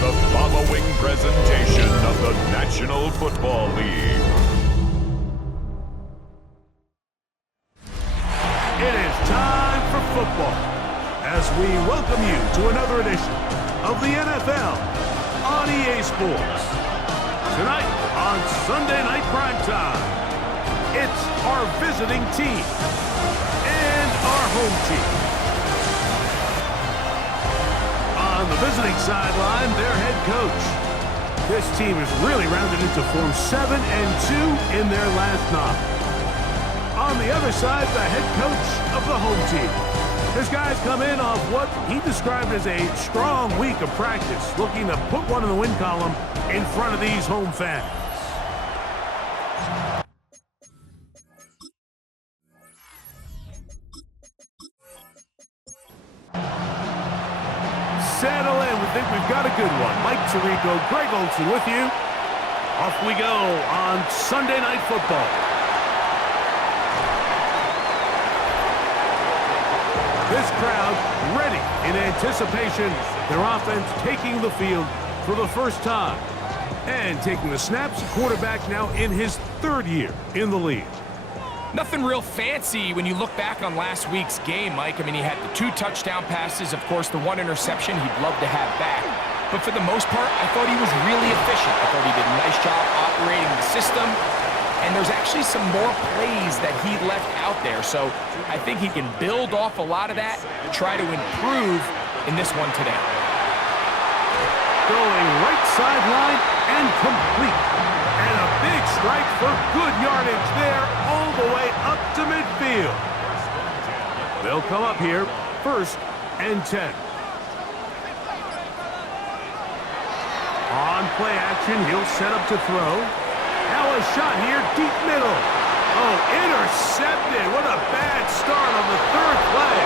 the following presentation of the National Football League. It is time for football as we welcome you to another edition of the NFL on EA Sports. Tonight on Sunday Night Primetime, it's our visiting team and our home team. On the visiting sideline, their head coach. This team is really rounded into form 7-2 in their last 9. On the other side, the head coach of the home team. His guys come in off what he described as a strong week of practice, looking to put one in the win column in front of these home fans. Settle in. We think we've got a good one. Mike Tirico, Greg Olsen with you. Off we go on Sunday Night Football. This crowd ready in anticipation. Their offense taking the field for the first time. And taking the snaps, quarterback now in his 3rd year in the league. Nothing real fancy when you look back on last week's game, Mike. I mean, he had the 2 touchdown passes, of course, the 1 interception he'd love to have back. But for the most part, I thought he was really efficient. I thought he did a nice job operating the system. And there's actually some more plays that he left out there. So I think he can build off a lot of that, try to improve in this one today. Going right sideline and complete. And a big strike for good yardage there all the way up to midfield. They'll come up here, 1st and 10. On play action, he'll set up to throw. Now a shot here, deep middle. Oh, intercepted. What a bad start on the 3rd play.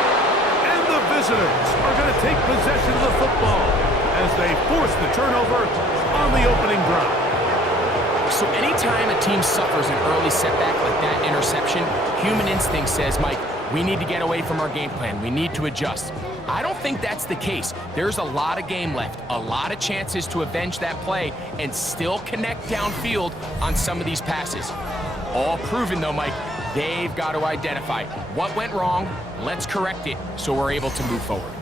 And the visitors are going to take possession of the football as they force the turnover on the opening drive. So anytime a team suffers an early setback like that interception, human instinct says, Mike, we need to get away from our game plan. We need to adjust. I don't think that's the case. There's a lot of game left, a lot of chances to avenge that play and still connect downfield on some of these passes. All proven, though, Mike, they've got to identify what went wrong, let's correct it so we're able to move forward.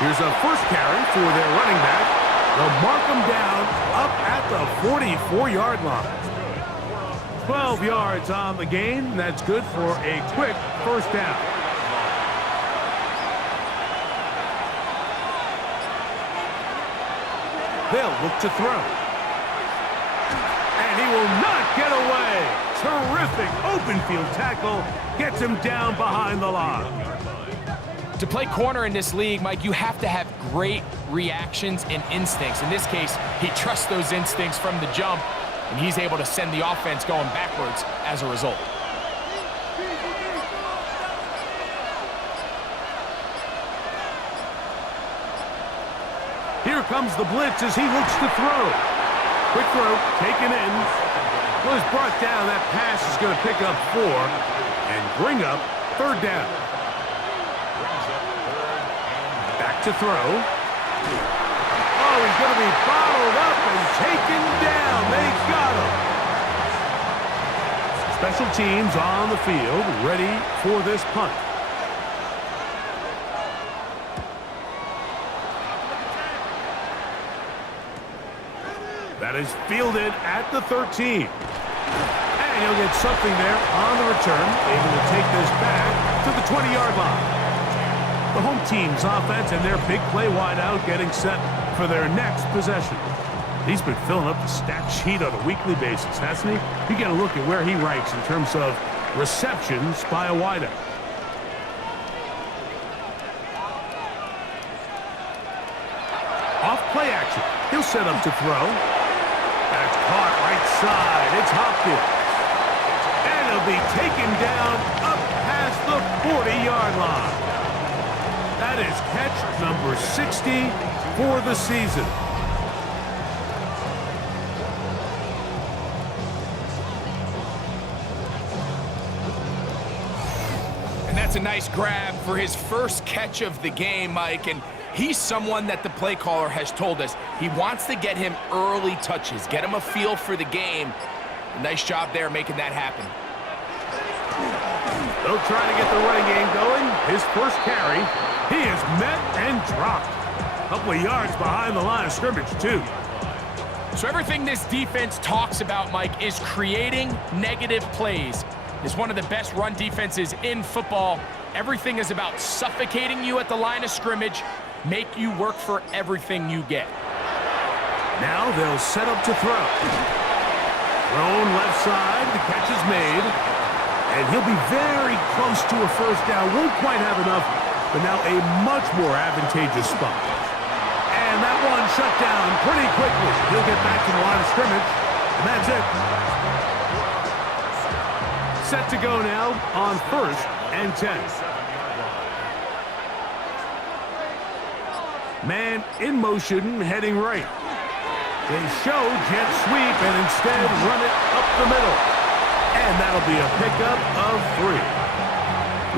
Here's a first carry for their running back. They'll mark him down up at the 44-yard line. 12 yards on the game. That's good for a quick first down. They'll look to throw. And he will not get away. Terrific open field tackle. Gets him down behind the line. To play corner in this league, Mike, you have to have great reactions and instincts. In this case, he trusts those instincts from the jump, and he's able to send the offense going backwards as a result. Here comes the blitz as he looks to throw. Quick throw, taken in. Was brought down. That pass is going to pick up 4 and bring up 3rd down. Back to throw. Oh, he's going to be bottled up and taken down. They got him. Special teams on the field, ready for this punt. That is fielded at the 13. And he'll get something there on the return. Able to take this back to the 20-yard line. The home team's offense and their big play wideout getting set for their next possession. He's been filling up the stat sheet on a weekly basis, hasn't he? You get a look at where he ranks in terms of receptions by a wideout. Off play action. He'll set up to throw. That's caught right side. It's Hopkins. And he'll be taken down up past the 40-yard line. That is catch number 60 for the season. That's a nice grab for his first catch of the game, Mike, and he's someone that the play caller has told us he wants to get him early touches, get him a feel for the game. Nice job there making that happen. They'll try to get the running game going. His first carry, he is met and dropped. A couple of yards behind the line of scrimmage, too. So everything this defense talks about, Mike, is creating negative plays. It's one of the best run defenses in football. Everything is about suffocating you at the line of scrimmage, make you work for everything you get. Now they'll set up to throw. Thrown left side, the catch is made. And he'll be very close to a first down. Won't quite have enough, but now a much more advantageous spot. And that one shut down pretty quickly. He'll get back to the line of scrimmage, and that's it. Set to go now on 1st and 10. Man in motion, heading right. They show jet sweep and instead run it up the middle. And that'll be a pickup of 3.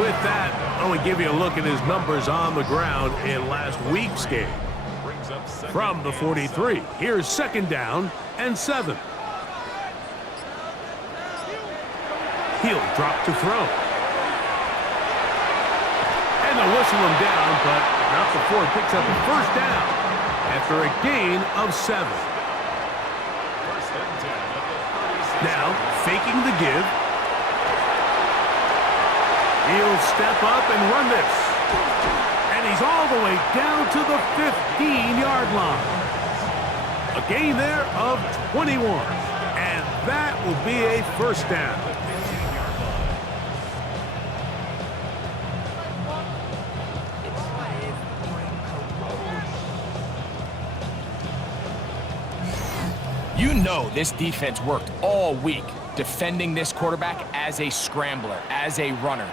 With that, I want to give you a look at his numbers on the ground in last week's game. From the 43, here's 2nd down and 7. He'll drop to throw. And they'll whistle him down, but not before he picks up a first down after a gain of 7. Now, faking the give. He'll step up and run this. And he's all the way down to the 15-yard line. A gain there of 21. And that will be a first down. You know this defense worked all week defending this quarterback as a scrambler, as a runner.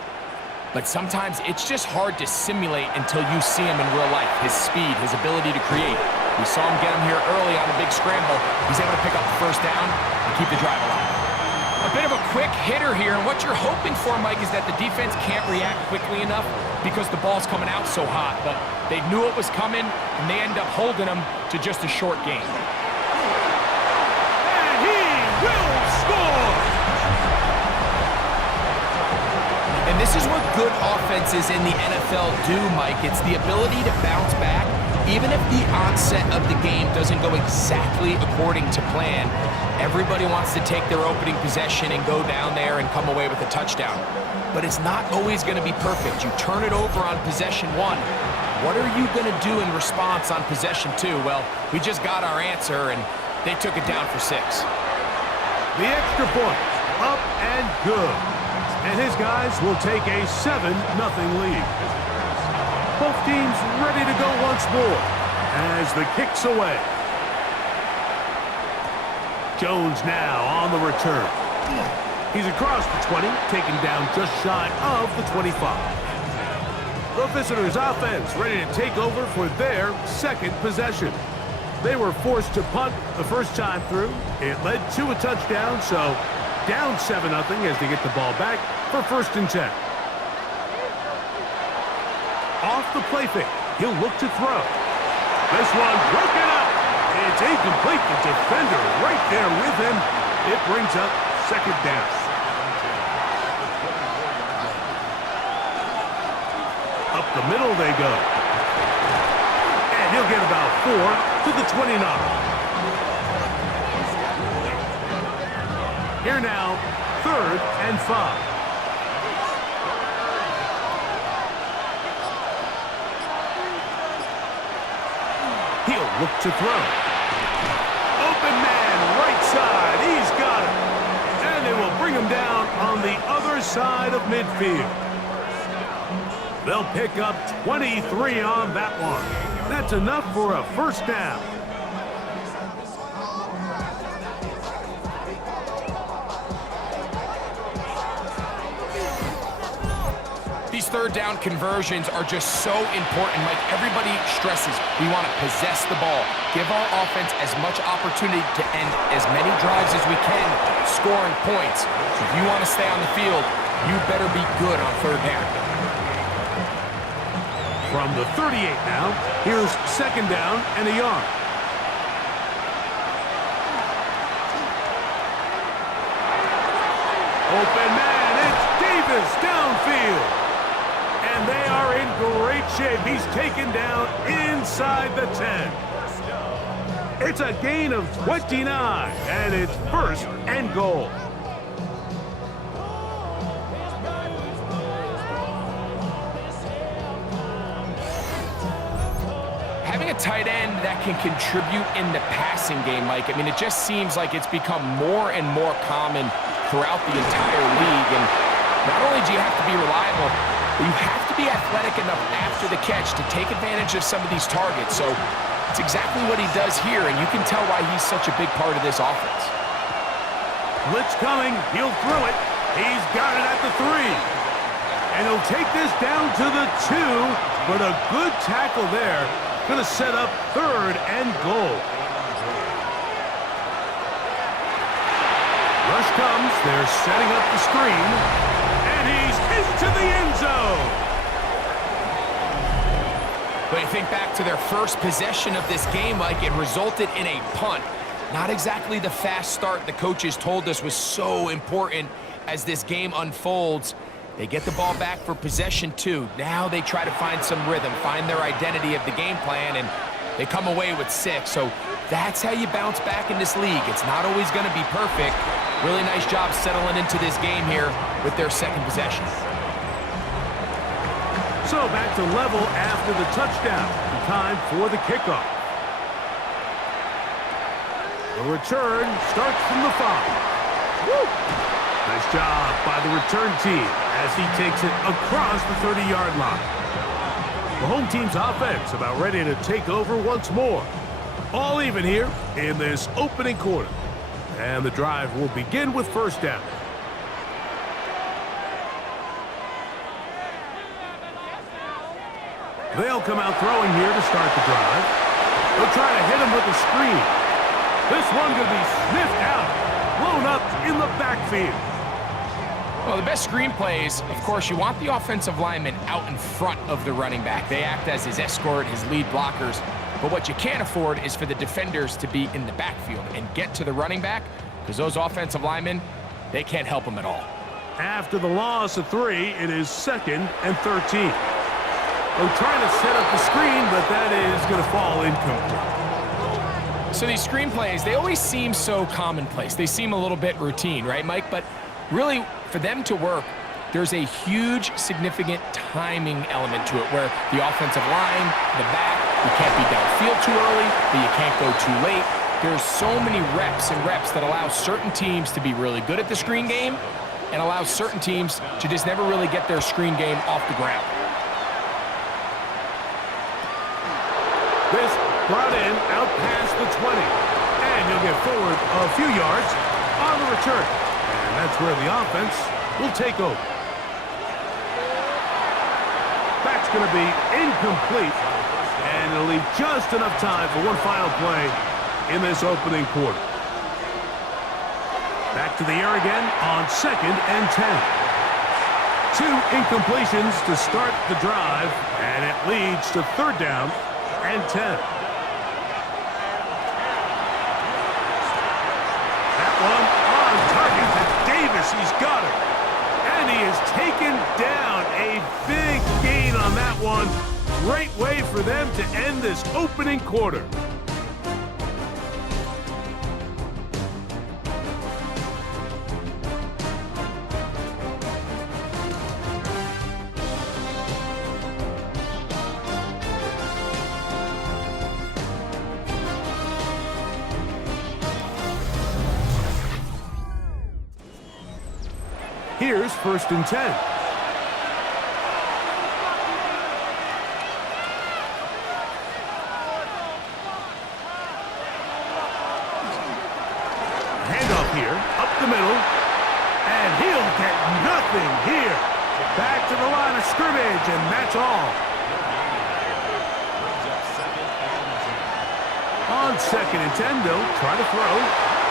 But sometimes it's just hard to simulate until you see him in real life. His speed, his ability to create. We saw him get him here early on a big scramble. He's able to pick up the first down and keep the drive alive. A bit of a quick hitter here, and what you're hoping for, Mike, is that the defense can't react quickly enough because the ball's coming out so hot. But they knew it was coming, and they end up holding him to just a short gain. Will score! And this is what good offenses in the NFL do, Mike. It's the ability to bounce back, even if the onset of the game doesn't go exactly according to plan. Everybody wants to take their opening possession and go down there and come away with a touchdown. But it's not always going to be perfect. You turn it over on possession 1. What are you going to do in response on possession 2? Well, we just got our answer, and they took it down for 6. The extra point, up and good. And his guys will take a 7-0 lead. Both teams ready to go once more as the kick's away. Jones now on the return. He's across the 20, taken down just shy of the 25. The visitors' offense ready to take over for their 2nd possession. They were forced to punt the first time through. It led to a touchdown, so down 7-0 as they get the ball back for 1st and 10. Off the play fake, he'll look to throw. This one broken up. It's incomplete. The defender right there with him. It brings up 2nd down. Up the middle they go. And he'll get about 4 to the 29. Here now, 3rd and 5. He'll look to throw. Open man, right side. He's got it. And they will bring him down on the other side of midfield. They'll pick up 23 on that one. That's enough for a first down. These 3rd down conversions are just so important, Mike. Everybody stresses we want to possess the ball, give our offense as much opportunity to end as many drives as we can, scoring points. So if you want to stay on the field, you better be good on 3rd down. From the 38 now, here's second down and a yard. Open man, it's Davis downfield. And they are in great shape. He's taken down inside the 10. It's a gain of 29, and it's first and goal. Having a tight end that can contribute in the passing game, Mike, I mean, it just seems like it's become more and more common throughout the entire league. And not only do you have to be reliable, but you have to be athletic enough after the catch to take advantage of some of these targets. So it's exactly what he does here, and you can tell why he's such a big part of this offense. Blitz coming. He'll throw it. He's got it at the 3. And he'll take this down to the 2, but a good tackle there. Going to set up third and goal. Rush comes. They're setting up the screen. And he's into the end zone. But you think back to their first possession of this game, Mike, it resulted in a punt. Not exactly the fast start the coaches told us was so important as this game unfolds. They get the ball back for possession 2. Now they try to find some rhythm, find their identity of the game plan, and they come away with 6. So that's how you bounce back in this league. It's not always going to be perfect. Really nice job settling into this game here with their second possession. So back to level after the touchdown. Time for the kickoff. The return starts from the 5. Woo! Nice job by the return team as he takes it across the 30-yard line. The home team's offense about ready to take over once more. All even here in this opening quarter. And the drive will begin with first down. They'll come out throwing here to start the drive. They'll try to hit him with a screen. This one going to be sniffed out, blown up in the backfield. Well, the best screen plays, of course, you want the offensive lineman out in front of the running back. They act as his escort, his lead blockers. But what you can't afford is for the defenders to be in the backfield and get to the running back, because those offensive linemen, they can't help him at all. After the loss of 3, it is second and 13. They're trying to set up the screen, but that is going to fall incomplete. So these screen plays, they always seem so commonplace. They seem a little bit routine, right, Mike? But really, for them to work, there's a huge, significant timing element to it where the offensive line, the back, you can't be downfield too early, but you can't go too late. There's so many reps and reps that allow certain teams to be really good at the screen game and allow certain teams to just never really get their screen game off the ground. This brought in out past the 20. And he'll get forward a few yards on the return. And that's where the offense will take over. That's going to be incomplete. And it'll leave just enough time for one final play in this opening quarter. Back to the air again on second and 10. 2 incompletions to start the drive. And it leads to third down and 10. That one on target to Davis. He's got it. And he has taken down a big gain on that one. Great way for them to end this opening quarter. Here's first and 10. Handoff here, up the middle, and he'll get nothing here. Back to the line of scrimmage, and that's all. On second and 10, they'll try to throw,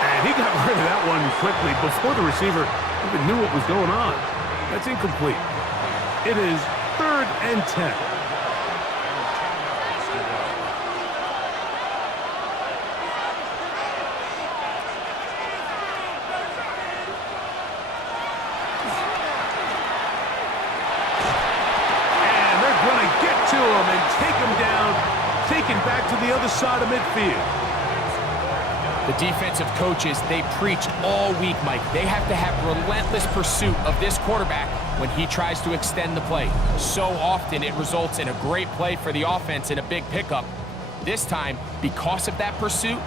and he got rid of that one quickly before the receiver even knew what was going on. That's incomplete. It is third and 10. him and take him down, taken back to the other side of midfield. The defensive coaches, they preached all week, Mike. They have to have relentless pursuit of this quarterback when he tries to extend the play. So often it results in a great play for the offense and a big pickup. This time, because of that pursuit,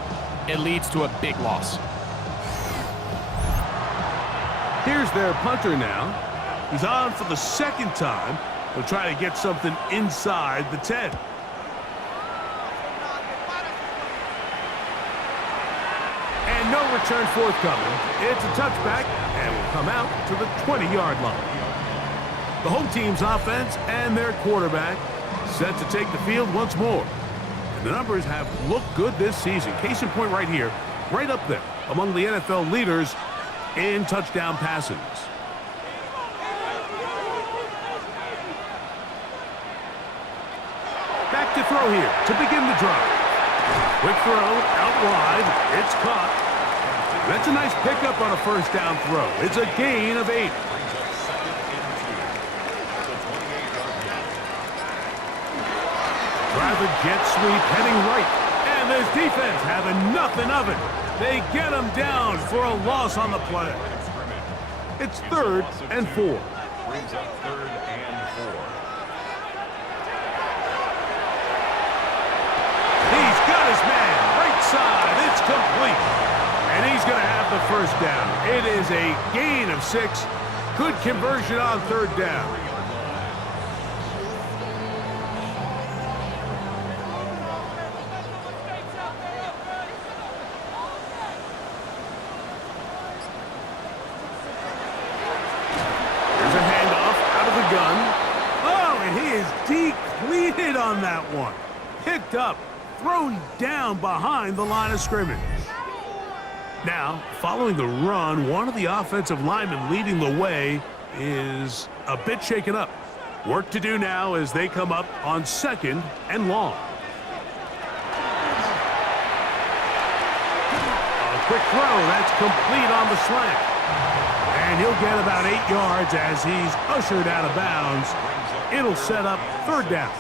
it leads to a big loss. Here's their punter now. He's on for the second time. He'll try to get something inside the 10. And no return forthcoming. It's a touchback and will come out to the 20-yard line. The home team's offense and their quarterback set to take the field once more. And the numbers have looked good this season. Case in point right here, right up there among the NFL leaders in touchdown passes. Back to throw here to begin the drive. Quick throw out wide. It's caught. That's a nice pickup on a first down throw. It's a gain of 8. Drive a jet sweep heading right. And this defense having nothing of it. They get him down for a loss on the play. It's 3rd and 4. Brings up 3rd and 4. He's got his man. Right side. It's complete. And he's going to have the first down. It is a gain of 6. Good conversion on 3rd down. Depleted on that one. Picked up, thrown down behind the line of scrimmage. Now, following the run, one of the offensive linemen leading the way is a bit shaken up. Work to do now as they come up on 2nd and long. A quick throw, that's complete on the slant. And he'll get about 8 yards as he's ushered out of bounds. It'll set up 3rd down.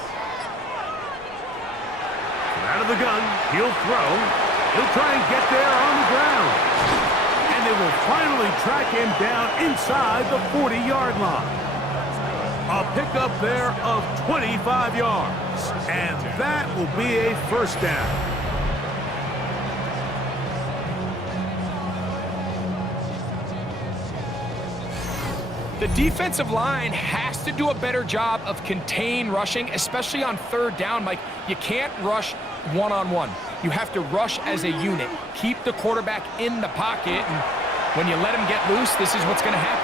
Out of the gun, he'll throw. He'll try and get there on the ground. And they will finally track him down inside the 40-yard line. A pickup there of 25 yards. And that will be a first down. The defensive line has to do a better job of contain rushing, especially on 3rd down. Mike, you can't rush one-on-one. You have to rush as a unit. Keep the quarterback in the pocket, and when you let him get loose, this is what's going to happen.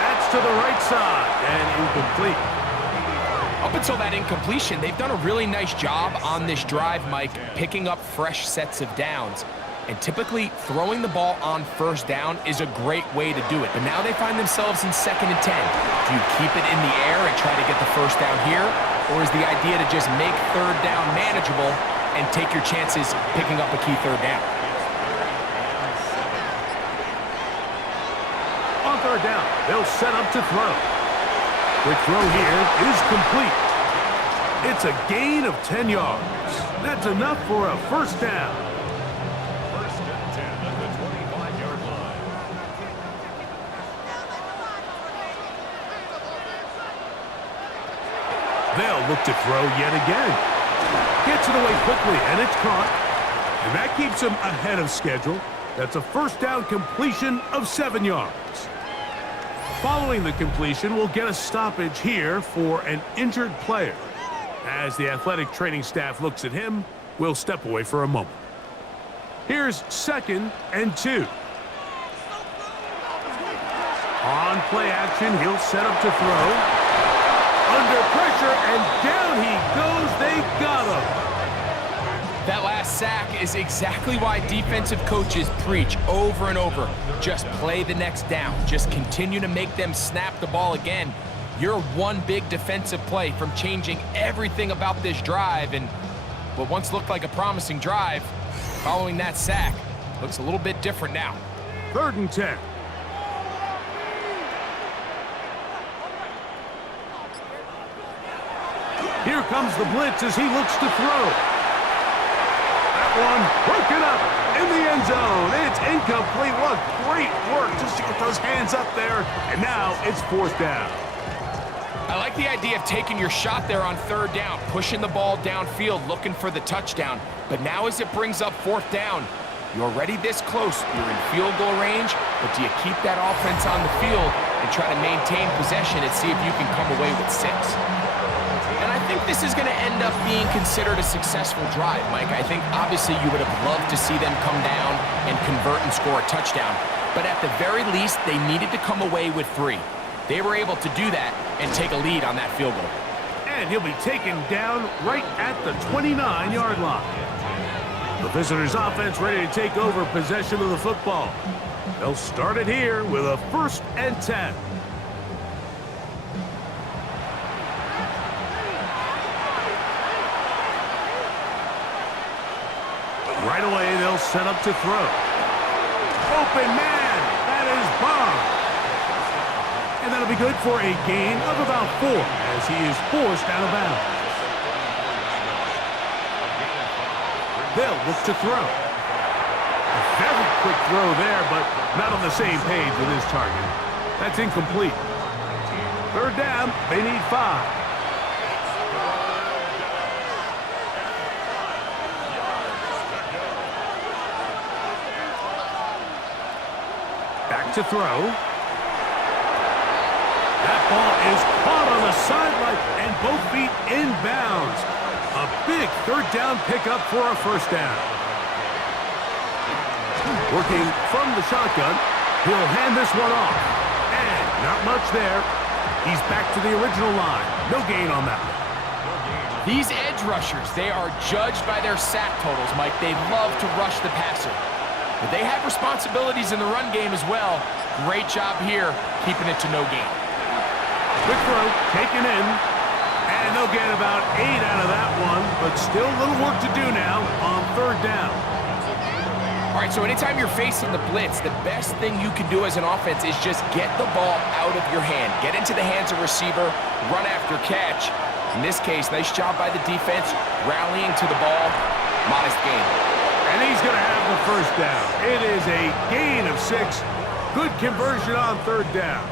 That's to the right side, and incomplete. Up until that incompletion, they've done a really nice job on this drive, Mike, picking up fresh sets of downs. And typically, throwing the ball on 1st down is a great way to do it. But now they find themselves in 2nd and 10. Do you keep it in the air and try to get the first down here? Or is the idea to just make 3rd down manageable and take your chances picking up a key 3rd down? On 3rd down, they'll set up to throw. Quick throw here is complete. It's a gain of 10 yards. That's enough for a first down. They'll look to throw yet again. Gets it away quickly, and it's caught. And that keeps him ahead of schedule. That's a first down completion of 7 yards. Following the completion, we'll get a stoppage here for an injured player. As the athletic training staff looks at him, we'll step away for a moment. Here's 2nd and 2. On play action, he'll set up to throw. Under pressure, and down he goes. They got him. That last sack is exactly why defensive coaches preach over and over. Just play the next down. Just continue to make them snap the ball again. You're one big defensive play from changing everything about this drive. And what once looked like a promising drive, following that sack, looks a little bit different now. 3rd and 10. Here comes the blitz as he looks to throw. That one broken up in the end zone. It's incomplete. What great work just to get those hands up there. And now it's 4th down. I like the idea of taking your shot there on 3rd down, pushing the ball downfield, looking for the touchdown. But now as it brings up 4th down, you're already this close. You're in field goal range, but do you keep that offense on the field and try to maintain possession and see if you can come away with 6? And I think this is going to end up being considered a successful drive, Mike. I think obviously you would have loved to see them come down and convert and score a touchdown. But at the very least, they needed to come away with 3. They were able to do that and take a lead on that field goal. And he'll be taken down right at the 29-yard line. The visitors' offense ready to take over possession of the football. They'll start it here with a 1st and 10. Right away, they'll set up to throw. Open man, that is Bond. And that'll be good for a gain of about 4 as he is forced out of bounds. They'll look to throw. A very quick throw there, but not on the same page with his target. That's incomplete. 3rd down, they need 5. Back to throw. That ball is caught on the sideline and both feet inbounds. A big 3rd down pickup for a 1st down. Working from the shotgun, he'll hand this one off. And not much there. He's back to the original line. No gain on that one. These edge rushers, they are judged by their sack totals, Mike. They love to rush the passer. But they have responsibilities in the run game as well. Great job here, keeping it to no gain. Quick throw, taken in. And they'll get about 8 out of that one, but still a little work to do now on 3rd down. All right, so anytime you're facing the blitz, the best thing you can do as an offense is just get the ball out of your hand. Get into the hands of receiver, run after catch. In this case, nice job by the defense, rallying to the ball, modest gain. And he's going to have the 1st down. It is a gain of 6. Good conversion on 3rd down.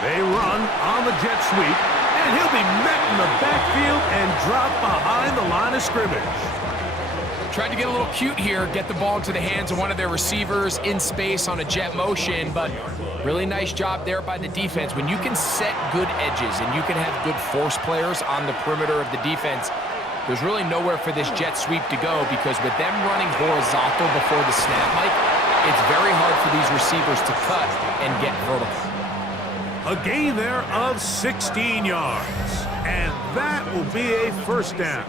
They run on the jet sweep, and he'll be met in the backfield and dropped behind the line of scrimmage. Tried to get a little cute here, get the ball into the hands of one of their receivers in space on a jet motion, but really nice job there by the defense. When you can set good edges and you can have good force players on the perimeter of the defense, there's really nowhere for this jet sweep to go because with them running horizontal before the snap, Mike, it's very hard for these receivers to cut and get vertical. A gain there of 16 yards, and that will be a 1st down.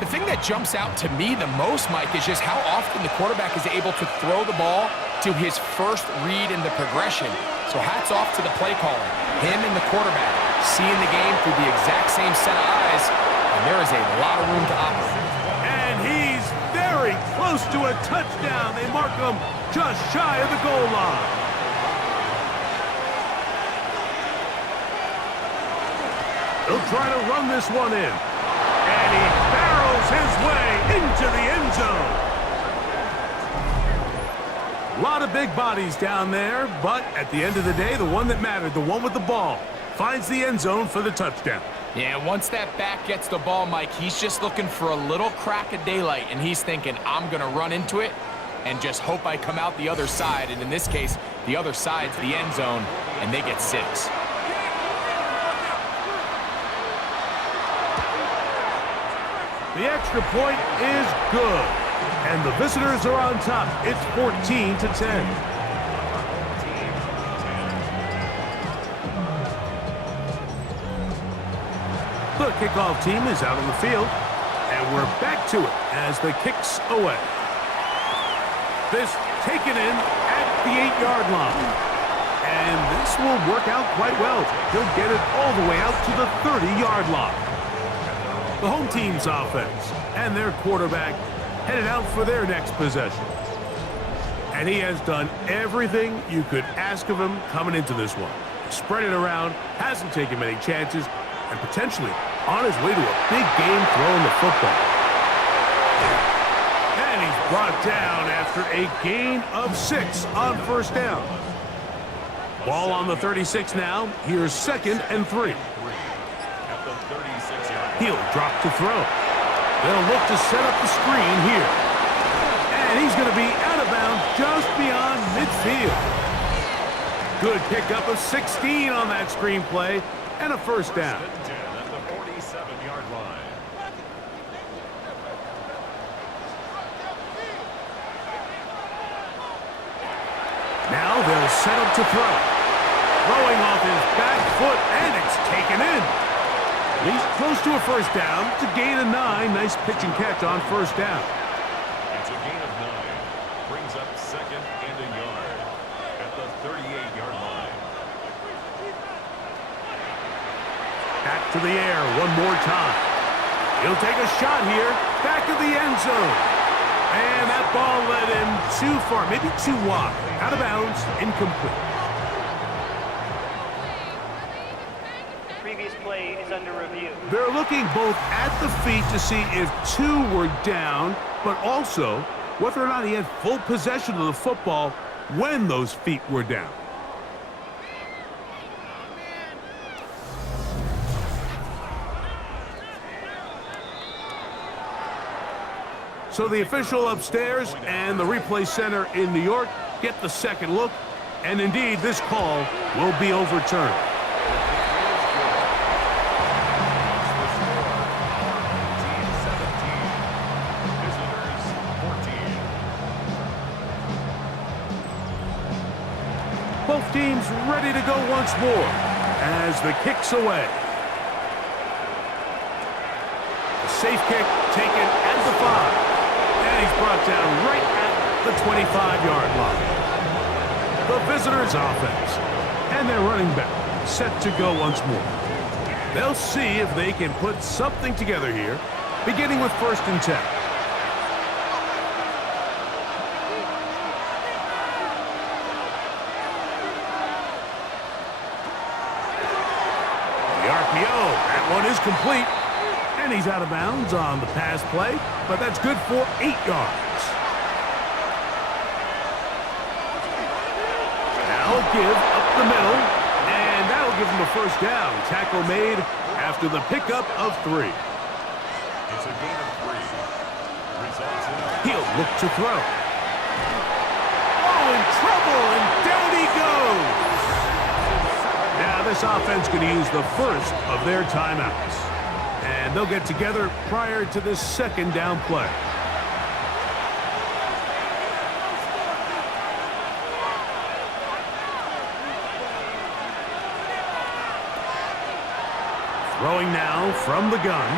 The thing that jumps out to me the most, Mike, is just how often the quarterback is able to throw the ball to his first read in the progression. So hats off to the play caller, him and the quarterback, seeing the game through the exact same set of eyes, and there is a lot of room to operate. And he's very close to a touchdown. They mark him just shy of the goal line. He'll try to run this one in. And he barrels his way into the end zone. A lot of big bodies down there, but at the end of the day, the one that mattered, the one with the ball, finds the end zone for the touchdown. Yeah, once that back gets the ball, Mike, he's just looking for a little crack of daylight, and he's thinking, I'm going to run into it and just hope I come out the other side. And in this case, the other side's the end zone, and they get 6. The extra point is good, and the visitors are on top. It's 14-10. The kickoff team is out on the field, and we're back to it as the kick's away. This taken in at the 8-yard line, and this will work out quite well. He'll get it all the way out to the 30-yard line. The home team's offense and their quarterback headed out for their next possession. And he has done everything you could ask of him coming into this one. Spread it around, hasn't taken many chances, and potentially on his way to a big game throwing the football. And he's brought down after a gain of 6 on first down. Ball on the 36 now. Here's 2nd and 3. He'll drop to throw. They'll look to set up the screen here. And he's going to be out of bounds just beyond midfield. Good pickup of 16 on that screen play and a first down. At the 47-yard line. Now they'll set up to throw. Throwing off his back foot, and it's taken in. He's close to a first down to gain a 9. Nice pitch and catch on first down. It's a gain of 9. Brings up 2nd and a yard at the 38-yard line. Back to the air one more time. He'll take a shot here. Back of the end zone. And that ball led him too far, maybe too wide. Out of bounds, incomplete. Previous play is under review. They're looking both at the feet to see if 2 were down, but also whether or not he had full possession of the football when those feet were down. So the official upstairs and the replay center in New York get the second look, and indeed this call will be overturned. Both teams ready to go once more as the kick's away. A safe kick taken at the 5. And he's brought down right at the 25-yard line. The visitors' offense and their running back set to go once more. They'll see if they can put something together here, beginning with 1st and 10. The RPO, that one is complete. And he's out of bounds on the pass play, but that's good for 8 yards. Now give up the middle, and that'll give him a first down. Tackle made after the pickup of 3. It's a gain of 3. Results in He'll look to throw. Oh, in trouble, and down he goes. Now this offense going to use the first of their timeouts. And they'll get together prior to this 2nd down play. Throwing now from the gun.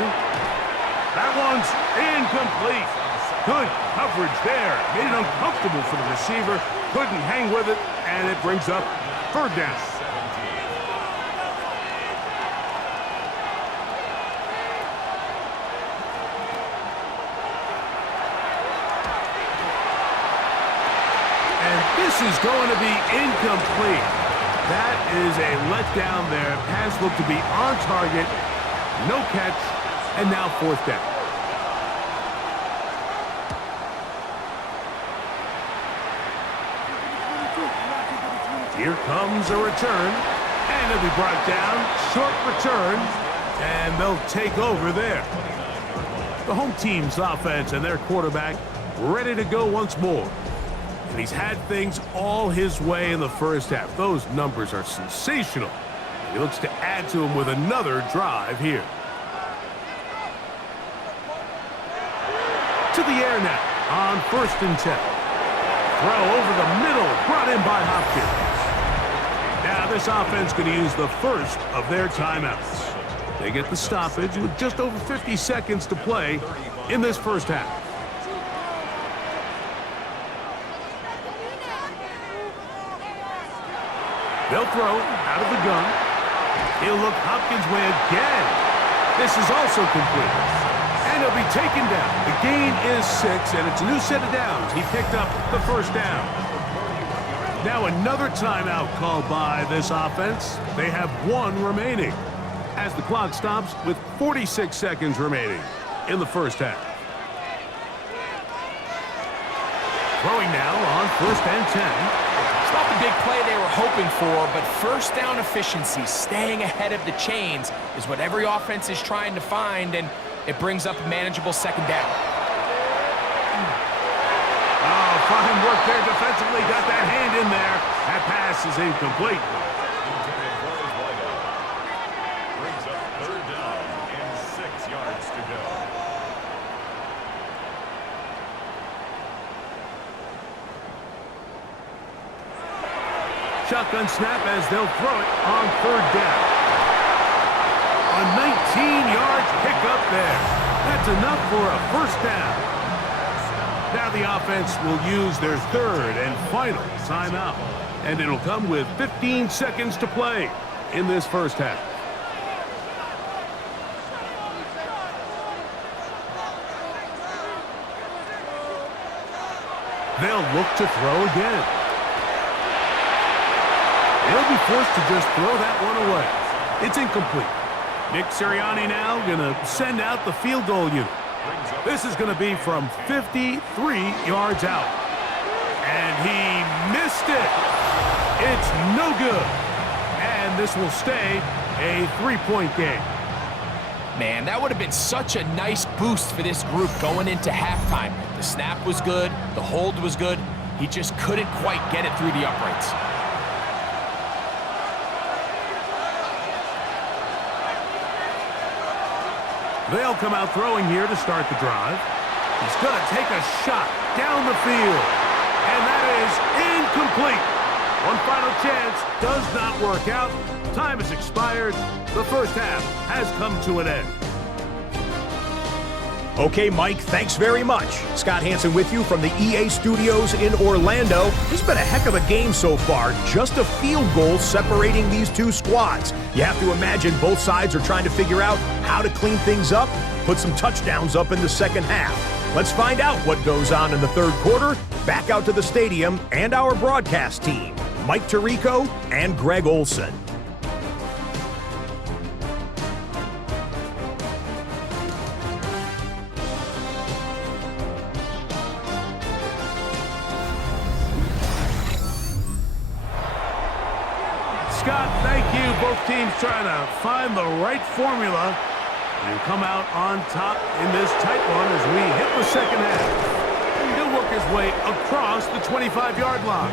That one's incomplete. Good coverage there. Made it uncomfortable for the receiver. Couldn't hang with it, and it brings up 3rd down. This is going to be incomplete. That is a letdown there. Pass looked to be on target. No catch. And now 4th down. Here comes a return. And it'll be brought down. Short return. And they'll take over there. The home team's offense and their quarterback ready to go once more. And he's had things all his way in the first half. Those numbers are sensational. He looks to add to them with another drive here. To the air now on 1st and 10. Throw over the middle, brought in by Hopkins. Now this offense going to use the first of their timeouts. They get the stoppage with just over 50 seconds to play in this first half. They'll throw out of the gun. He'll look Hopkins' way again. This is also complete. And he'll be taken down. The gain is 6, and it's a new set of downs. He picked up the first down. Now another timeout called by this offense. They have 1 remaining as the clock stops with 46 seconds remaining in the first half. Throwing now on 1st and 10. It's not the big play they were hoping for, but first down efficiency, staying ahead of the chains, is what every offense is trying to find, and it brings up a manageable second down. Oh, fine work there defensively. Got that hand in there. That pass is incomplete. Brings up 3rd down and 6 yards to go. Shotgun snap as they'll throw it on 3rd down. A 19-yard pickup there. That's enough for a first down. Now the offense will use their 3rd and final timeout. And it'll come with 15 seconds to play in this first half. They'll look to throw again. They'll be forced to just throw that one away. It's incomplete. Nick Sirianni now going to send out the field goal unit. This is going to be from 53 yards out. And he missed it. It's no good. And this will stay a 3-point game. Man, that would have been such a nice boost for this group going into halftime. The snap was good. The hold was good. He just couldn't quite get it through the uprights. They'll come out throwing here to start the drive. He's going to take a shot down the field. And that is incomplete. One final chance does not work out. Time has expired. The first half has come to an end. Okay, Mike, thanks very much. Scott Hansen with you from the EA Studios in Orlando. This has been a heck of a game so far. Just a field goal separating these two squads. You have to imagine both sides are trying to figure out how to clean things up, put some touchdowns up in the second half. Let's find out what goes on in the third quarter. Back out to the stadium and our broadcast team, Mike Tirico and Greg Olson. Scott, thank you. Both teams trying to find the right formula and come out on top in this tight one as we hit the second half. He'll work his way across the 25-yard line.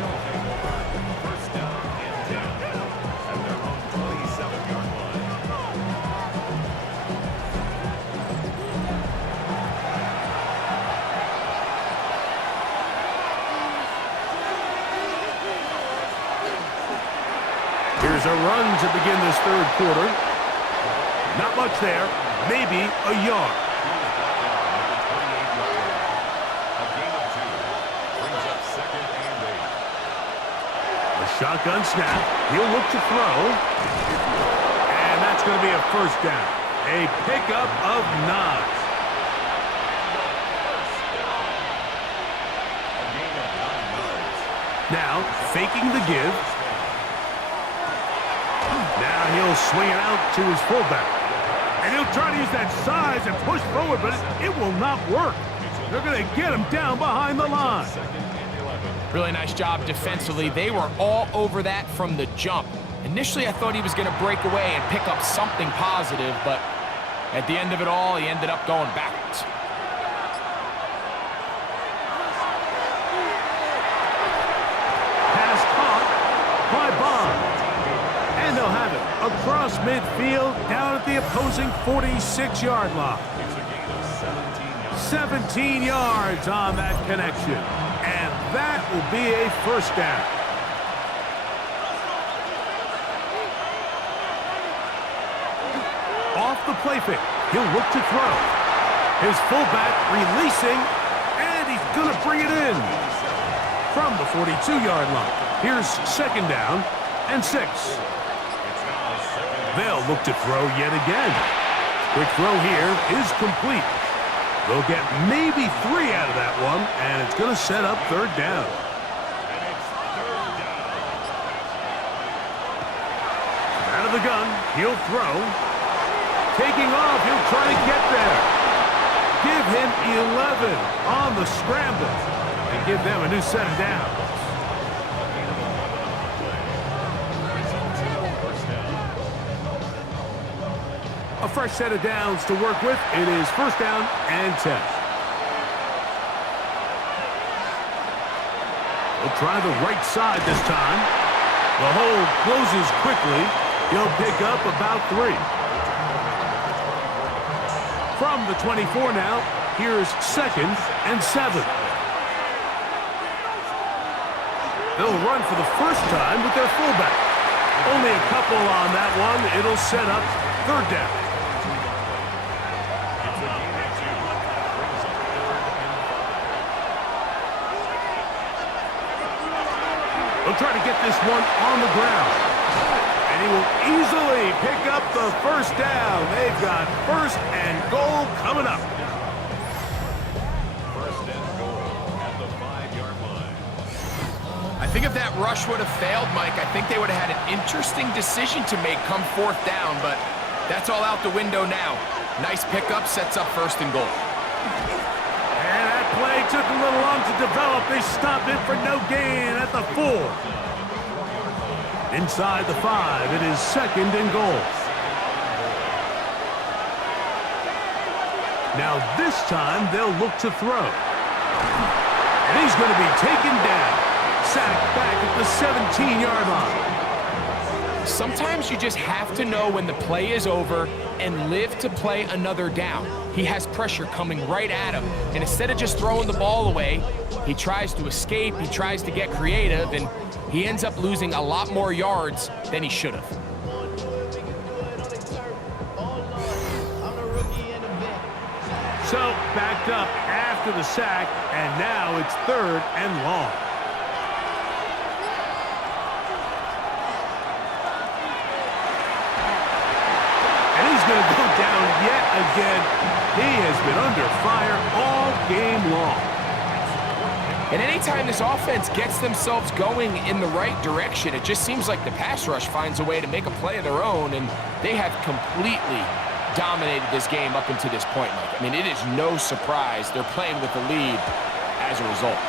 First down and 10 at their own 27-yard line. Here's a run to begin this third quarter. Not much there. Maybe a yard. A gain of 2. Brings up 2nd and 8. A shotgun snap. He'll look to throw. And that's going to be a first down. A pickup of 9. A gain of 9 yards. Now, faking the give. Now he'll swing it out to his fullback. And he'll try to use that size and push forward, but it will not work. They're going to get him down behind the line. Really nice job defensively. They were all over that from the jump. Initially, I thought he was going to break away and pick up something positive, but at the end of it all, he ended up going backwards. Pass caught by Bond. And they'll have it across midfield down at the opposing 46-yard line. It's a gain of 17 17 yards. yards on that connection. And that will be a first down. Off the play fake. He'll look to throw. His fullback releasing, and he's going to bring it in from the 42-yard line. Here's second down and 6. They'll look to throw yet again. Quick throw here is complete. They'll get maybe 3 out of that one, and it's going to set up third down. Out of the gun, he'll throw. Taking off, he'll try to get there. Give him 11 on the scramble and give them a new set of downs. A fresh set of downs to work with. It is first down and 10. He'll try the right side this time. The hole closes quickly. He'll pick up about 3. From the 24 now, here's second and 7. They'll run for the first time with their fullback. Only a couple on that one. It'll set up third down. They'll try to get this one on the ground. And he will easily pick up the first down. They've got first and goal coming up. First and goal at the 5-yard line. I think if that rush would have failed, Mike, I think they would have had an interesting decision to make come fourth down, but that's all out the window now. Nice pickup, sets up first and goal. And that play took a little long to develop. They stopped it for no gain at the 4. Inside the 5, it is second and goal. Now this time they'll look to throw. And he's going to be taken down. Sacked back at the 17-yard line. Sometimes you just have to know when the play is over and live to play another down. He has pressure coming right at him, and instead of just throwing the ball away, he tries to escape, he tries to get creative, and he ends up losing a lot more yards than he should have. So backed up after the sack, and now it's third and long. Going to go down yet again. He has been under fire all game long. And anytime this offense gets themselves going in the right direction, it just seems like the pass rush finds a way to make a play of their own, and they have completely dominated this game up until this point, Mike. I mean, it is no surprise they're playing with the lead as a result.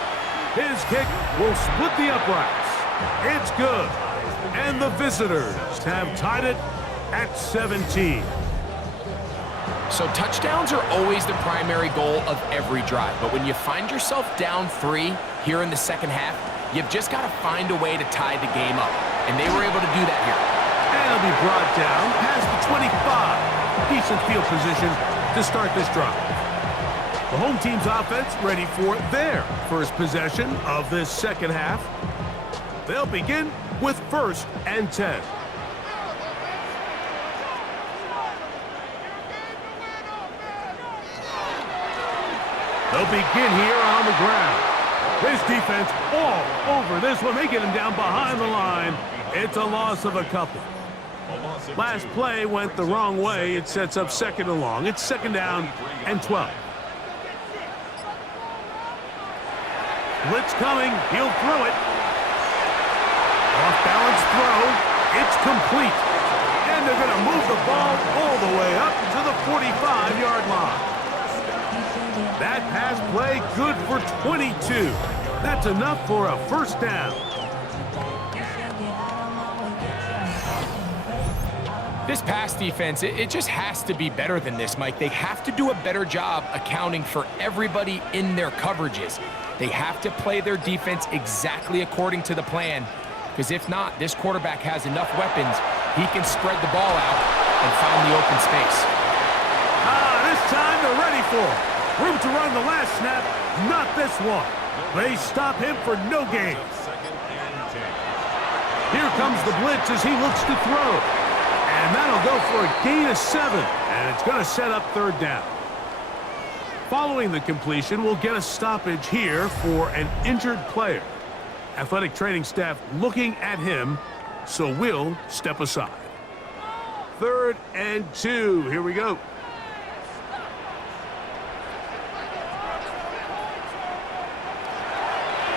His kick will split the uprights. It's good. And the visitors have tied it at 17. So touchdowns are always the primary goal of every drive. But when you find yourself down 3 here in the second half, you've just got to find a way to tie the game up. And they were able to do that here. And it'll be brought down past the 25. Decent field position to start this drive. The home team's offense ready for their first possession of this second half. They'll begin with first and 10. They'll begin here on the ground. This defense all over this one. They get him down behind the line. It's a loss of a couple. Last play went the wrong way. It sets up second and long. It's second down and 12. Blitz coming. He'll throw it. Off-balance throw. It's complete. And they're going to move the ball all the way up to the 45-yard line. That pass play good for 22. That's enough for a first down. This pass defense, it just has to be better than this, Mike. They have to do a better job accounting for everybody in their coverages. They have to play their defense exactly according to the plan, because if not, this quarterback has enough weapons. He can spread the ball out and find the open space. This time they're ready for it. Room to run the last snap, not this one. They stop him for no gain. Here comes the blitz as he looks to throw. And that'll go for a gain of 7. And it's going to set up third down. Following the completion, we'll get a stoppage here for an injured player. Athletic training staff looking at him, so we'll step aside. Third and 2. Here we go.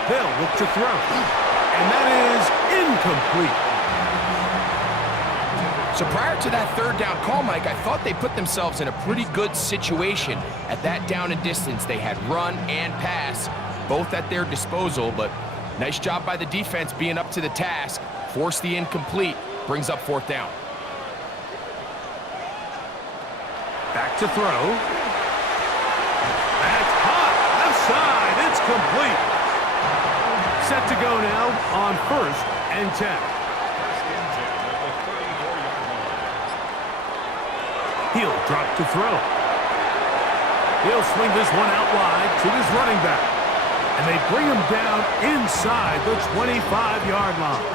They'll look to throw. And that is incomplete. So prior to that third down call, Mike, I thought they put themselves in a pretty good situation at that down and distance. They had run and pass, both at their disposal, but nice job by the defense being up to the task. Force the incomplete, brings up fourth down. Back to throw. That's hot. Left side. It's complete. Set to go now on 1st and 10. He'll drop to throw. He'll swing this one out wide to his running back. And they bring him down inside the 25-yard line.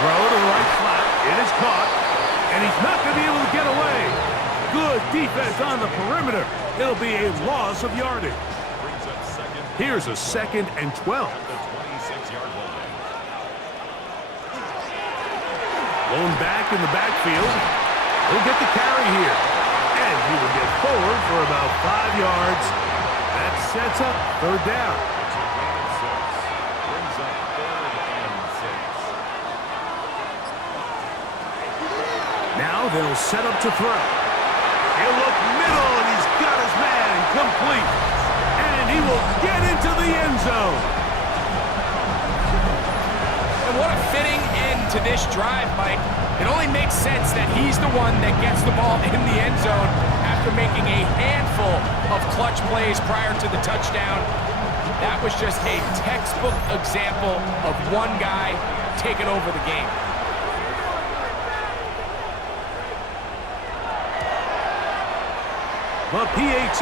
Throw to the right flat. It is caught. And he's not going to be able to get away. Good defense on the perimeter. It'll be a loss of yardage. Here's a 2nd and 12. Lone back in the backfield. He'll get the carry here. And he will get forward for about 5 yards. That sets up 3rd down. Now they'll set up to throw. He'll look middle, and he's got his man complete. And he will get into the end zone. And what a fitting end to this drive, Mike. It only makes sense that he's the one that gets the ball in the end zone after making a handful of clutch plays prior to the touchdown. That was just a textbook example of one guy taking over the game. The PAT,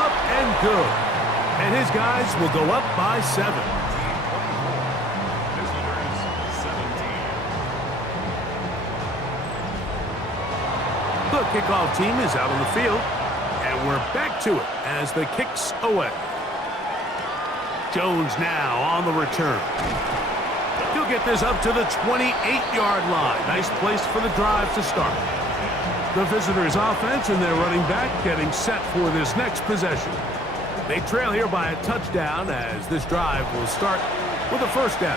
up and good. And his guys will go up by 7. The kickoff team is out on the field. And we're back to it as the kick's away. Jones now on the return. He'll get this up to the 28-yard line. Nice place for the drive to start. The visitors' offense and their running back getting set for this next possession. They trail here by a touchdown as this drive will start with a 1st down.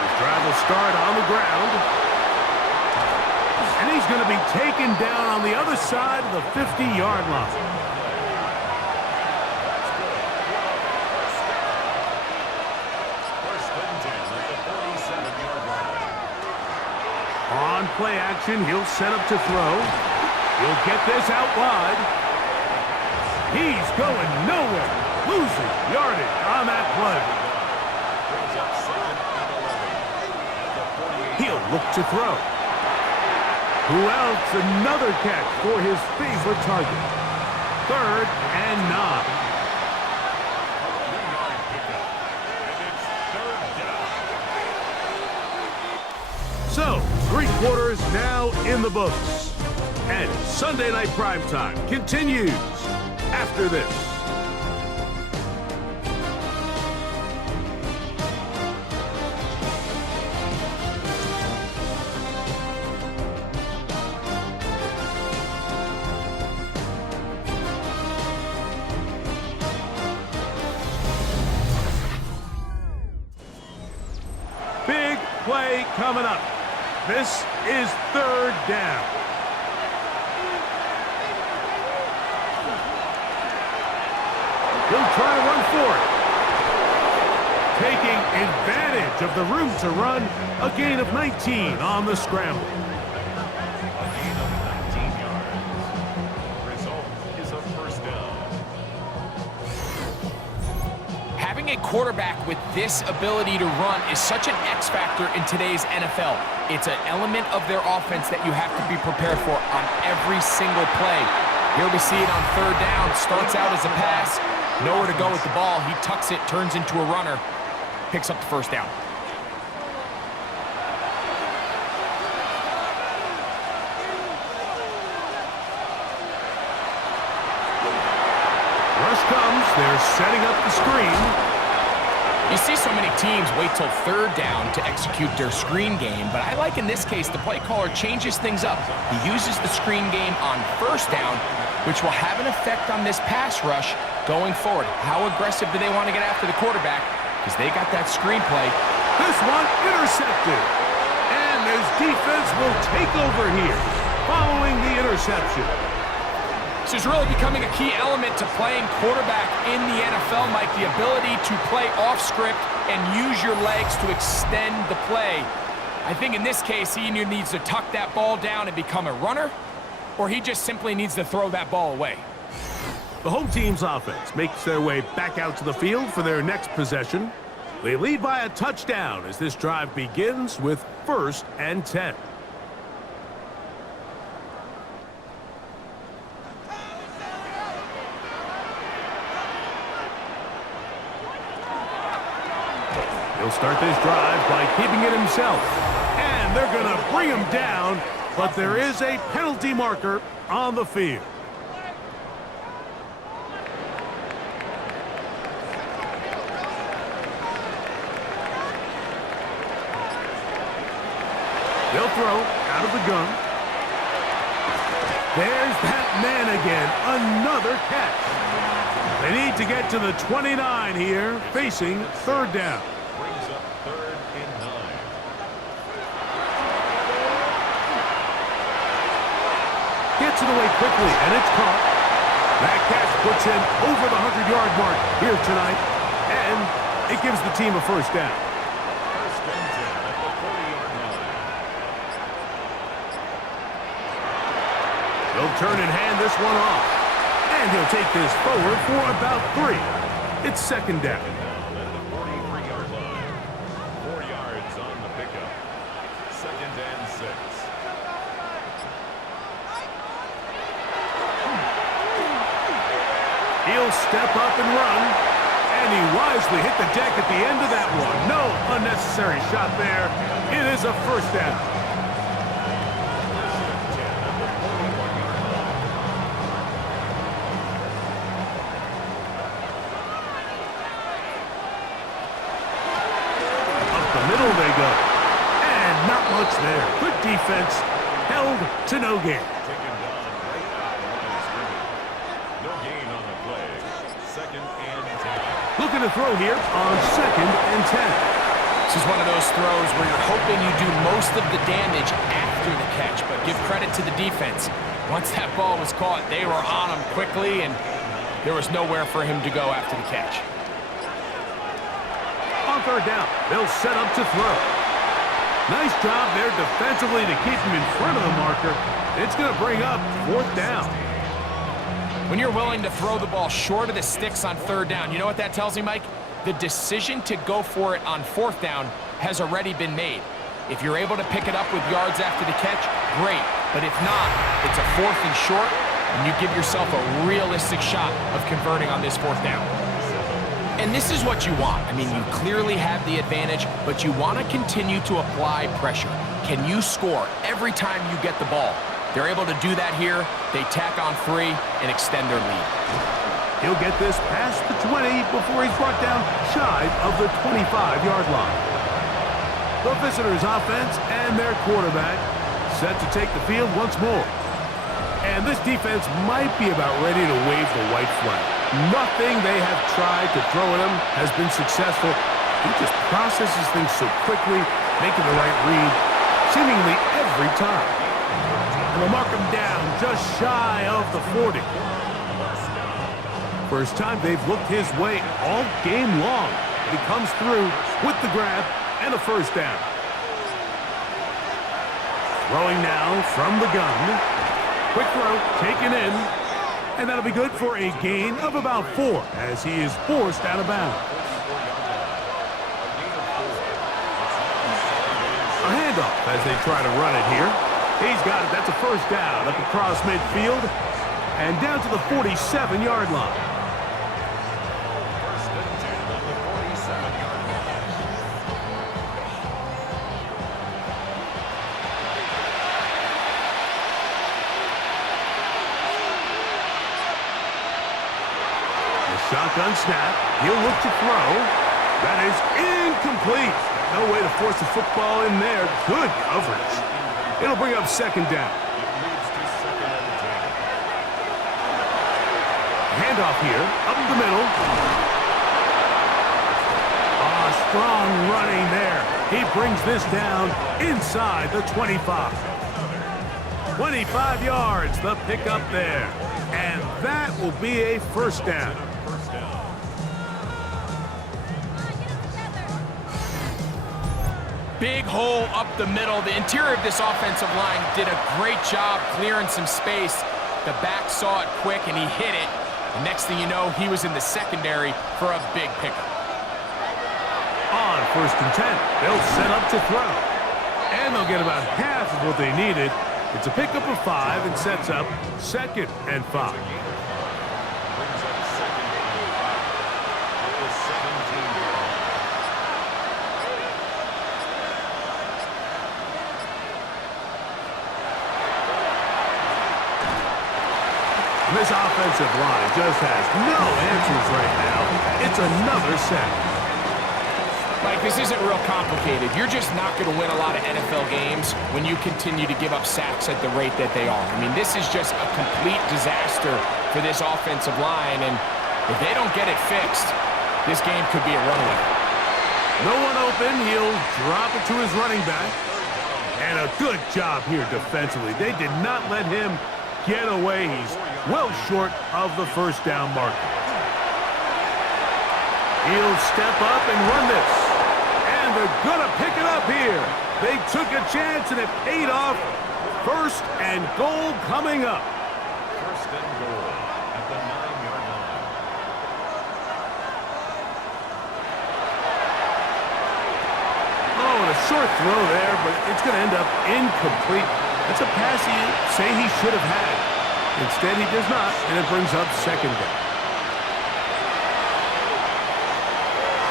This drive will start on the ground. And he's going to be taken down on the other side of the 50-yard line. On play action, he'll set up to throw. He'll get this out wide. He's going nowhere. Losing yardage on that play. He'll look to throw. Who else? Another catch for his favorite target. 3rd and 9. So, 3 quarters now in the books. And Sunday Night Primetime continues after this. Big play coming up. This is 3rd down. He'll try to run for it. Taking advantage of the room to run, a gain of 19 on the scramble. A gain of 19 yards. Result is a 1st down. Having a quarterback with this ability to run is such an X factor in today's NFL. It's an element of their offense that you have to be prepared for on every single play. Here we see it on 3rd down. Starts out as a pass. Nowhere to go with the ball. He tucks it, turns into a runner. Picks up the 1st down. Rush comes. They're setting up the screen. You see so many teams wait till third down to execute their screen game, but I like in this case the play caller changes things up. He uses the screen game on first down, which will have an effect on this pass rush going forward. How aggressive do they want to get after the quarterback? Because they got that screen play. This one intercepted. And his defense will take over here following the interception. This is really becoming a key element to playing quarterback in the NFL, Mike, the ability to play off script and use your legs to extend the play. I think in this case, he either needs to tuck that ball down and become a runner, or he just simply needs to throw that ball away. The home team's offense makes their way back out to the field for their next possession. They lead by a touchdown as this drive begins with 1st and 10. He'll start this drive by keeping it himself. And they're going to bring him down, but there is a penalty marker on the field. They'll throw out of the gun. There's that man again. Another catch. They need to get to the 29 here, facing third down. Brings up 3rd and 9. Gets it away quickly, and it's caught. That catch puts him over the 100-yard mark here tonight, and it gives the team a first down. 1st and 10 at the 40-yard line. He'll turn and hand this one off. And he'll take this forward for about 3. It's 2nd down. Down at the 43-yard line. 4 yards on the pickup. 2nd and 6. He'll step up and run. And he wisely hit the deck at the end of that one. No unnecessary shot there. It is a first down. Middle they go. And not much there. Good defense. Held to no gain. Taken down right at the line of scrimmage. No gain on the play. 2nd and 10. Looking to throw here on 2nd and 10. This is one of those throws where you're hoping you do most of the damage after the catch, but give credit to the defense. Once that ball was caught, they were on him quickly, and there was nowhere for him to go after the catch. On 3rd down, they'll set up to throw. Nice job there defensively to keep him in front of the marker. It's going to bring up 4th down. When you're willing to throw the ball short of the sticks on 3rd down, you know what that tells me, Mike? The decision to go for it on 4th down has already been made. If you're able to pick it up with yards after the catch, great. But if not, it's a 4th and short, and you give yourself a realistic shot of converting on this 4th down. And this is what you want. I mean, you clearly have the advantage, but you want to continue to apply pressure. Can you score every time you get the ball? They're able to do that here. They tack on 3 and extend their lead. He'll get this past the 20 before he's brought down shy of the 25-yard line. The visitors' offense and their quarterback set to take the field once more. And this defense might be about ready to wave the white flag. Nothing they have tried to throw at him has been successful. He just processes things so quickly, making the right read seemingly every time. And they'll mark him down just shy of the 40. First time they've looked his way all game long. He comes through with the grab and a first down. Throwing now from the gun. Quick throw, taken in. And that'll be good for a gain of about 4 as he is forced out of bounds. A handoff as they try to run it here. He's got it. That's a first down up across midfield and down to the 47-yard line. Shotgun snap. He'll look to throw. That is incomplete. No way to force the football in there. Good coverage. It'll bring up second down. Handoff here, up the middle. Strong running there. He brings this down inside the 25. 25 yards, the pickup there. And that will be a first down. Big hole up the middle. The interior of this offensive line did a great job clearing some space. The back saw it quick, and he hit it. The next thing you know, he was in the secondary for a big pickup. On first and 10, they'll set up to throw. And they'll get about half of what they needed. It's a pickup of 5 and sets up second and 5. This offensive line just has no answers right now. It's another sack. Mike, this isn't real complicated. You're just not going to win a lot of NFL games when you continue to give up sacks at the rate that they are. I mean, this is just a complete disaster for this offensive line, and if they don't get it fixed, this game could be a runaway. No one open. He'll drop it to his running back. And a good job here defensively. They did not let him get away. He's well short of the first down marker. He'll step up and run this. And they're going to pick it up here. They took a chance and it paid off. First and goal coming up. First and goal at the 9-yard line. Oh, and a short throw there, but it's going to end up incomplete. That's a pass you say he should have had. Instead, he does not, and it brings up second down.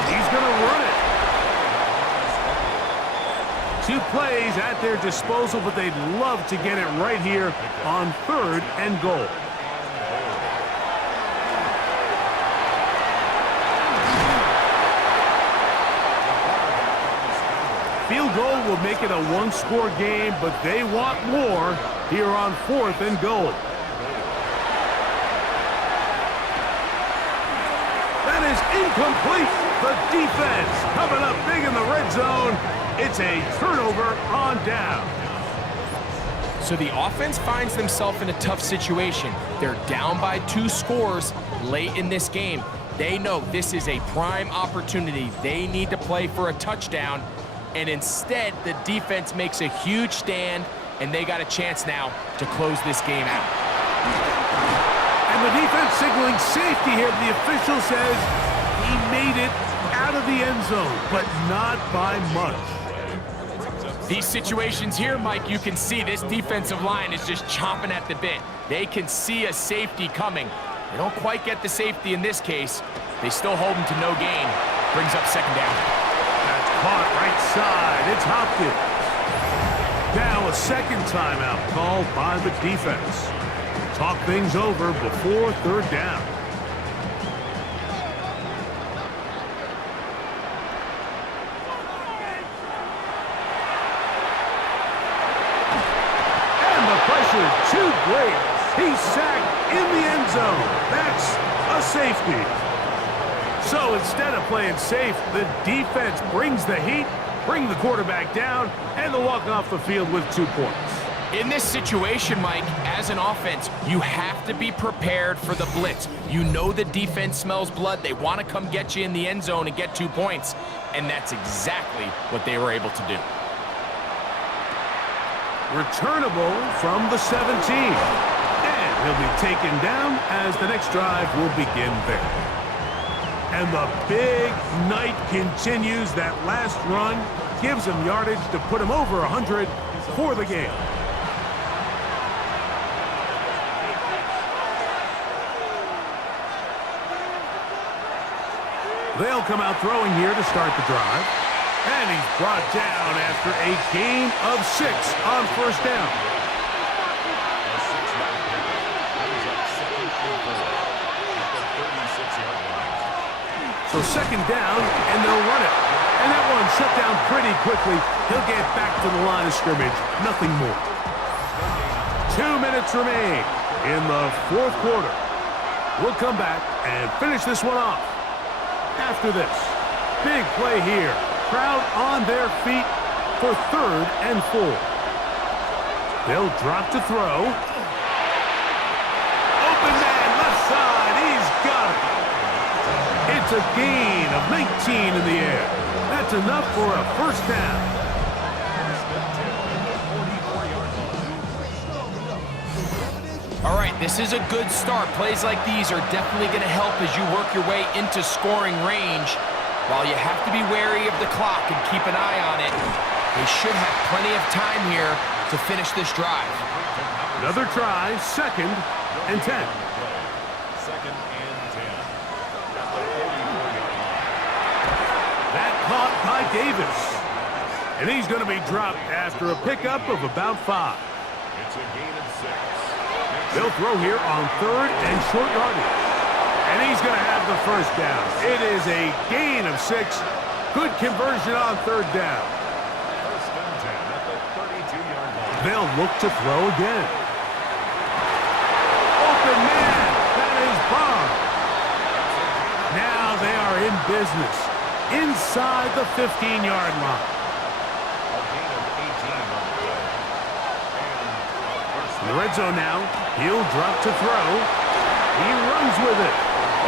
He's going to run it. 2 plays at their disposal, but they'd love to get it right here on third and goal. Field goal will make it a 1-score game, but they want more here on fourth and goal. That is incomplete. The defense coming up big in the red zone. It's a turnover on down. So the offense finds themselves in a tough situation. They're down by 2 scores late in this game. They know this is a prime opportunity. They need to play for a touchdown. And instead, the defense makes a huge stand, and they got a chance now to close this game out. And the defense signaling safety here. The official says he made it out of the end zone, but not by much. These situations here, Mike, you can see this defensive line is just chomping at the bit. They can see a safety coming. They don't quite get the safety in this case. They still hold him to no gain. Brings up second down. That's caught right side. It's Hopkins. Now a second timeout called by the defense. Talk things over before third down. And the pressure too great. He's sacked in the end zone. That's a safety. So instead of playing safe, the defense brings the heat, bring the quarterback down, and they'll walk off the field with 2 points. In this situation, Mike, as an offense, you have to be prepared for the blitz. You know the defense smells blood. They want to come get you in the end zone and get 2 points, and that's exactly what they were able to do. Returnable from the 17. And he'll be taken down as the next drive will begin there. And the big night continues. That last run gives him yardage to put him over 100 for the game. They'll come out throwing here to start the drive. And he's brought down after a gain of 6 on first down. So So second down, and they'll run it. And that one shut down pretty quickly. He'll get back to the line of scrimmage. Nothing more. 2 minutes remain in the fourth quarter. We'll come back and finish this one off. After this, big play here. Crowd on their feet for 3rd and 4. They'll drop to throw. Open man, left side. He's got it. It's a gain of 19 in the air. That's enough for a first down. All right, this is a good start. Plays like these are definitely going to help as you work your way into scoring range. While you have to be wary of the clock and keep an eye on it, they should have plenty of time here to finish this drive. Another try, 2nd and 10. 2nd and 10. At the 44-yard line. That caught by Davis. And he's going to be dropped after a pickup of about 5. It's a gain of 6. They'll throw here on 3rd and short yardage. And he's going to have the first down. It is a gain of 6. Good conversion on 3rd down. 1st and 10 at the 32-yard line. They'll look to throw again. Open man. That is bomb. Now they are in business. Inside the 15-yard line. A gain of 18 on the play. In the red zone now. He'll drop to throw. He runs with it.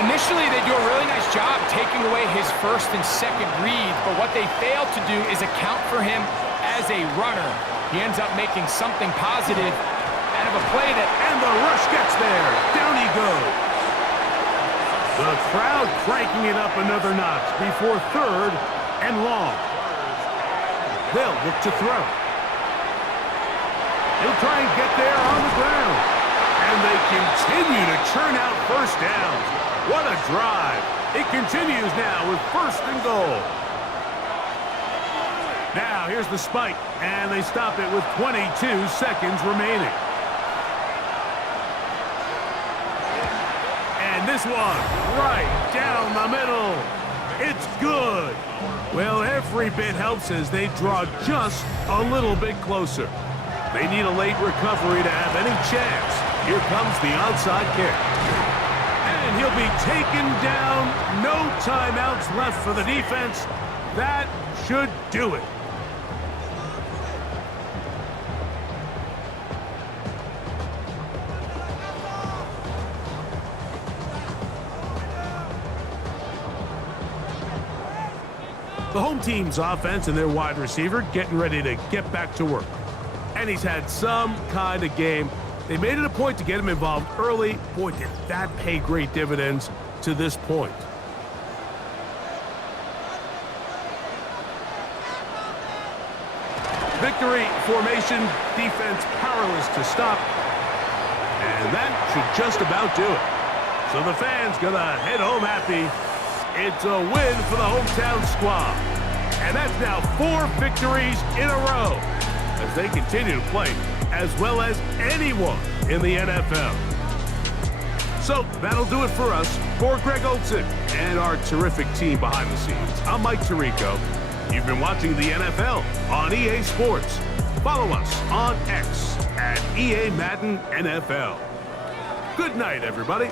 Initially, they do a really nice job taking away his 1st and 2nd read, but what they fail to do is account for him as a runner. He ends up making something positive out of a play that... And the rush gets there. Down he goes. The crowd cranking it up another notch before 3rd and long. They'll look to throw. He'll try and get there on the ground. And they continue to churn out first downs. What a drive. It continues now with 1st and goal. Now, here's the spike, and they stop it with 22 seconds remaining. And this one, right down the middle. It's good. Well, every bit helps as they draw just a little bit closer. They need a late recovery to have any chance. Here comes the onside kick. And he'll be taken down. No timeouts left for the defense. That should do it. The home team's offense and their wide receiver getting ready to get back to work. And he's had some kind of game. They made it a point to get him involved early. Boy, did that pay great dividends to this point. Victory formation, defense powerless to stop. And that should just about do it. So the fans gonna head home happy. It's a win for the hometown squad. And that's now 4 victories in a row as they continue to play as well as anyone in the NFL. So that'll do it for us. For Greg Olson and our terrific team behind the scenes, I'm Mike Tirico. You've been watching the NFL on EA Sports. Follow us on X at EA Madden NFL. Good night, everybody.